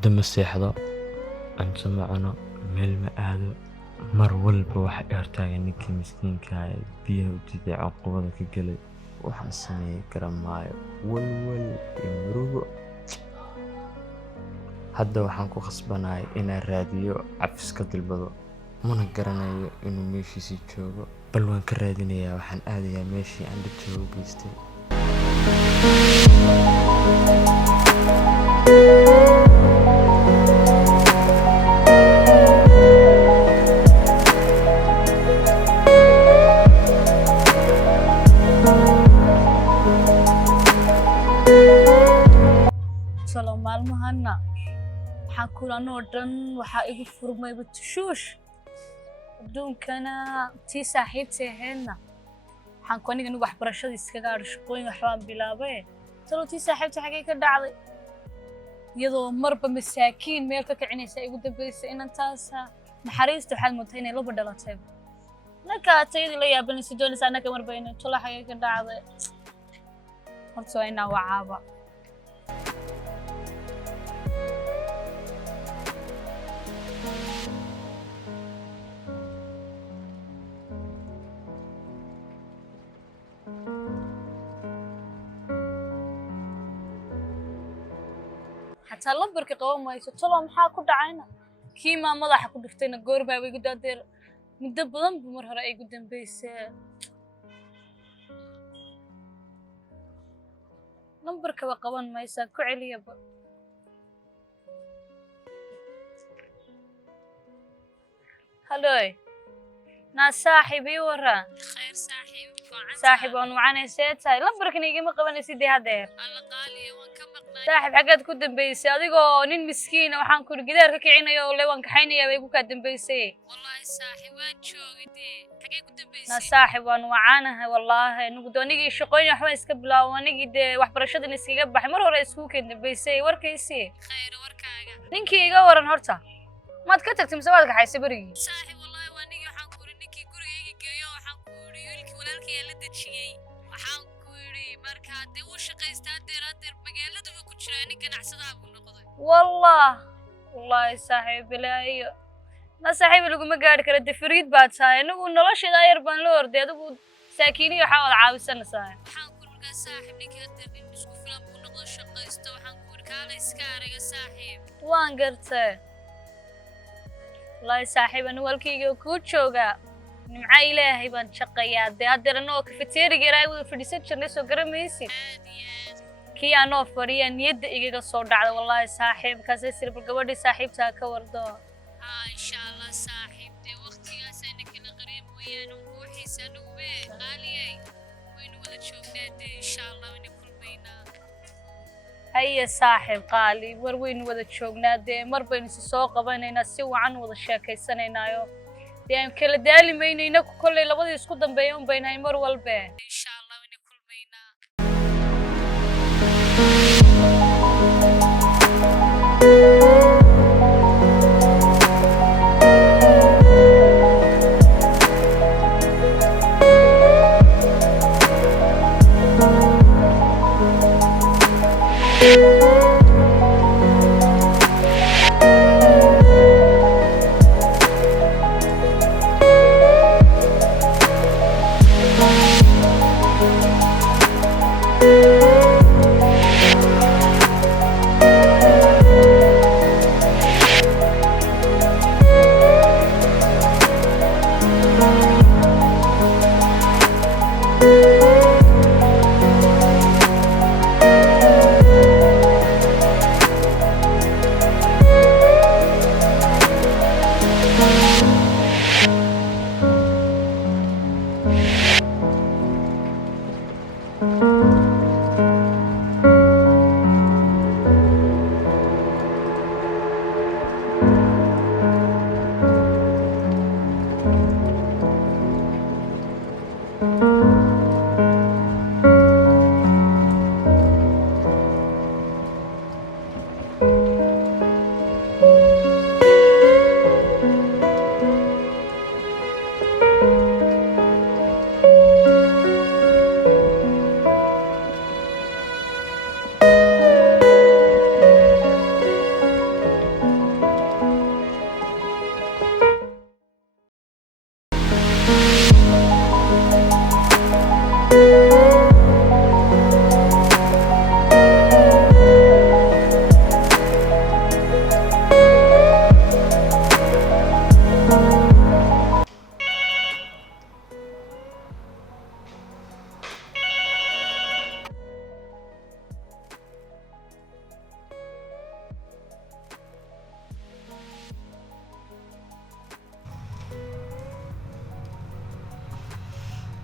hurdo ma seexdo, cunto ma cuno, meel ma aado. Mar walba waxa i hortaagan ninkii miskiinka ah ee biyaha u diiday caqabada ka galay. Waxaan sameyn kara maayo, walwal iyo murugo. Hadda waxaan ku khasbanahay inaan raadiyo cafis ka dalbado, mana garanayo inuu meeshiisii joogo. Bal waan ka raadinayaa, waxaan aadayaa meeshii aan dhibta ugu geystay. Salaam maalmahana waxaan kulanoo dhan waxaa igu furmay batushuush adduunkana tii saaxiibtay ahaydna waxaan ku aniga waxbarashada iskaga adho shaqooyin waxbaan bilaabay talo tii saaxiibtay xagee ka dhacday iyadoo marba masaakiin meel ka kicinaysa igu dambaysay inaan taasa naxariista waxaad moodaa inay laba dhalatay marka tayadii la yaabanaysa doonaysa anaka marba inay tolo xagee ka dhacday horta waa inaa wacaaba حتى لبرك قوم ما يسطلهم حاكو دعينا كيما مضح كو دفتينا غوربا وي غدادير مدة بدن بمر هره اي غدن بيس لبرك وقوان ما يسا كو عليا هلوي نا صاحبي ورا خير صاحب وعنى سيتاي لبرك نيجي ما قبل سيدي هدير الله قالي وان كمقناي صاحب حقد ku dambeysay adigoo nin miskiin waxaan ku gidaar ka kicinayo oo leewan kaxaynaya way ku ka dambeysay wallahi saaxib waan joogay xagee ku dambeysay na saaxib waan wacaanahay wallahi anigu doonigii shaqooyin waxba iska bilaabo anigii de waxbarashadan iskaga baxay mar hore isku keen dambeysay warkaysi khayr warkaaga ninkii iga waran horta maad ka tagtay mise waad kaxaysay barigi saaxib wallahi waan nigi waxaan ku iri ninkii gurigayga geeyo waxaan ku iri wiilkii walaalkii la dajiyay waxaan ku iri marka de uu shaqaystaa deer magaalada ku jira nin ganacsadaha buu noqday wallahi saaxib bilaayo na saaxib lagu ma gaari karo difriid baad tahay anigu nolosheeda yar baan la orday adigu saakiiniyo waxa wada caawisanaysaa waxaan ku iri saaxib ninkii deer isku filan buu noqday shaqaysto waxaan ku iri kaala iska ariga saaxib waan gartay wallahi saaxib anigu walkayga ku jooga nimca ilaahay baan shaqayaa de hadeerna oo kafeteriga yaray wada fadhiisan jirnay soo garamaysid kii aanoo fariya niyadda igaga soo dhacday wallahi saaxiib kaasay sirbal gabadhii saaxiibtaa ka wardo insha Allah saaxiib de waqtigaas ayna kala qariib weeyaan oo xiisa nagu way qaaliyay waynu wada joognaa insha Allah waynu kulmaynaa haya saaxiib qaali war waynu wada joognaa de mar baynu soo qabanaynaa si wacan wada sheekaysanaynayo de aan kala daalimaynayna kulay labadii isku dambeeyay baynahay mar walba insha Allah waynu kulmaynaa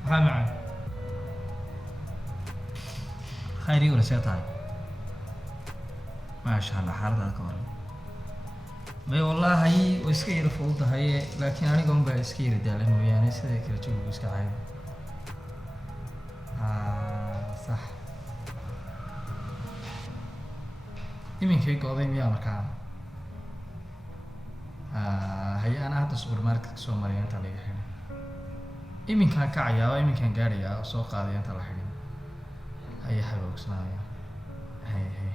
maxaa macaan khayri wala see tahay maasha allah xaaladaada ka waran may wallaahi way iska yara fududahay laakiin aniga unbaa iska yara daalan mooyaane sidai kale jawigu iska caadi صح iminkay go'day miyaa markaa haye anaa hadda supermarket ka soo maraya inta laga xidhay iminkaan kacayaa oo iminkaan gaadhayaa oo soo qaadaya inta la xidhin haye xaboogsanaaya haye haye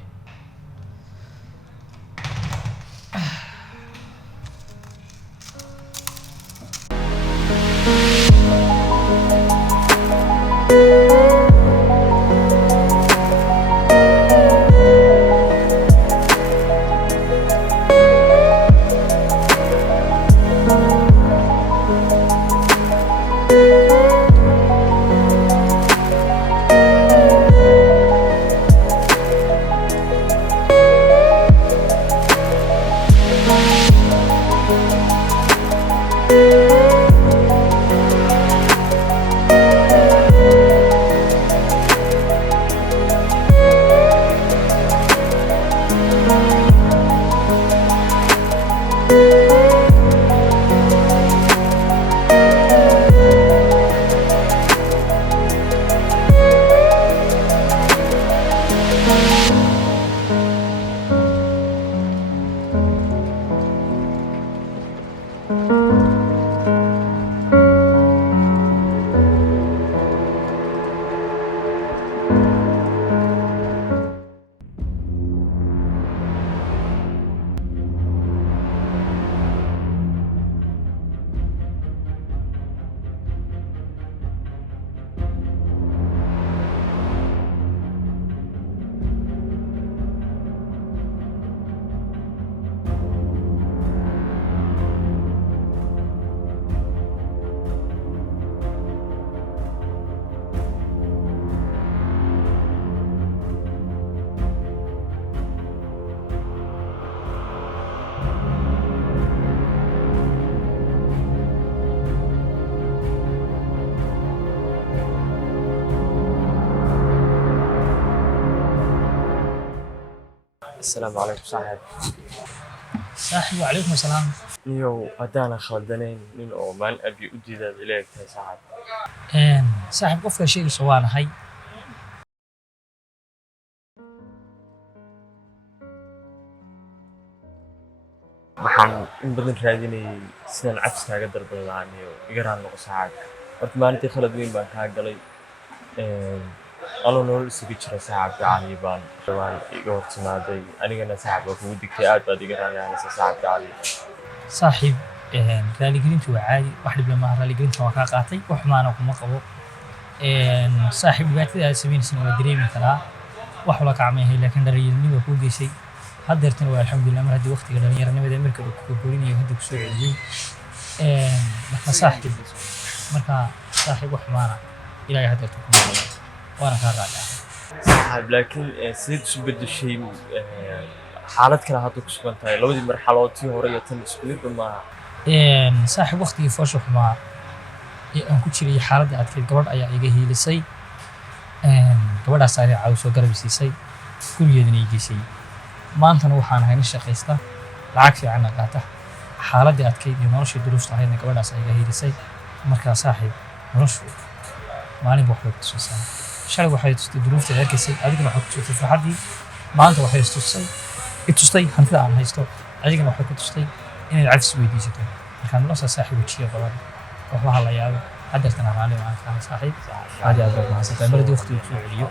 السلام عليكم صاحب. صاحب وعليكم السلام. نيو هدانا خلدنين من أومان أبي أدي ذا إليك صاحب. صاحب قفل شيء سوانا هاي. waxaan in badan raadinayay sidaan cabsiga darban lahaaniyo iga raan noqo saacad horta maalintii khalad weyn baan kaa galay aloo nolol isugu jira saacabka cali baan rabaan iga hortimaaday anigana saacabka kugu digtay aad baad iga raanyaanaysa saacabka cali saaxiib raaligelintu waa caadi wax dhib lama raaligelinta waa kaa qaatay wax maana kuma qabo saaxiib dhibaatada aad samaynaysan waa dareemi karaa wax la kacmayahay laakiin dhalinyarnimo kuu geysay haddeertana waa alxamdulilah mar haddii waqtiga dhalinyaranimada marka uu ku korinayo hadda kusoo celiyey marka saaxiib wax maana ilaahay haddeerta kuma qabo وانا كان راجع صاحب لكن سيد شو بده شيء حالات كلا هاتو كسبنتاي لو دي مرحلاتي هوريه تن اسكو ما صاحب وقتي فوش ما aan ku jiray xaaladda adkeyd gabadh ayaa iga hiilisay gabadhaas ayaa caawiso garab siisay gurigeedana ii geysay maantana waxaan hayna shaqaysta lacag fiican qaata xaaladda adkeyd iyo nolosha duruufta ahaydna gabadhaas ayaa iga hiilisay markaa saaxiib noloshu maalin wax way kusoo saaray shalay waxay tustay duruufta arkaysa adigana waxa ku tustay farxadii maanta waxay tustay hantida aan haysto adigana waxa ku tustay inay cafis weydiisato marka nolosha saaxiib wajiga badan waxa la yaabo hadartana raali ma aha saaxiib aad aad ma haysatay markii waqti uu soo celiyo